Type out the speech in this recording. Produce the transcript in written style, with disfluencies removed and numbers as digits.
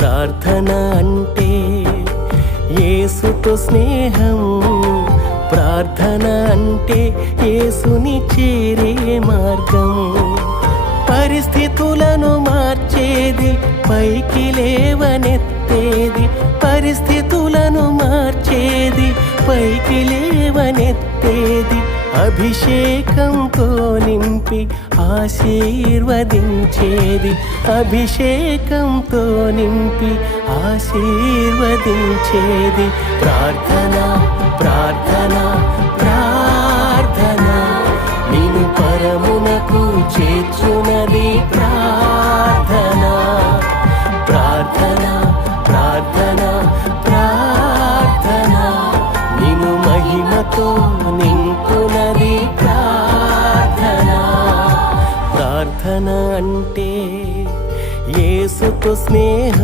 ప్రార్థన అంటే యేసుతో స్నేహం. ప్రార్థన అంటే యేసుని చేరే మార్గం. పరిస్థితులను మార్చేది, పైకి లేవనెత్తేది. పరిస్థితులను మార్చేది, పైకి లేవనెత్తేది. అభిషేకంతో నింపి ఆశీర్వదించేది. అభిషేకంతో నింపి ఆశీర్వదించేది. ప్రార్థన ప్రార్థన ప్రార్థన నిన్ను పరమునకు చేర్చునది. ప్రార్థన ప్రార్థన ప్రార్థన ప్రార్థన నిన్ను మహిమతో నింపునది. ప్రార్థన ప్రార్థన అంటే యేసుతో స్నేహం.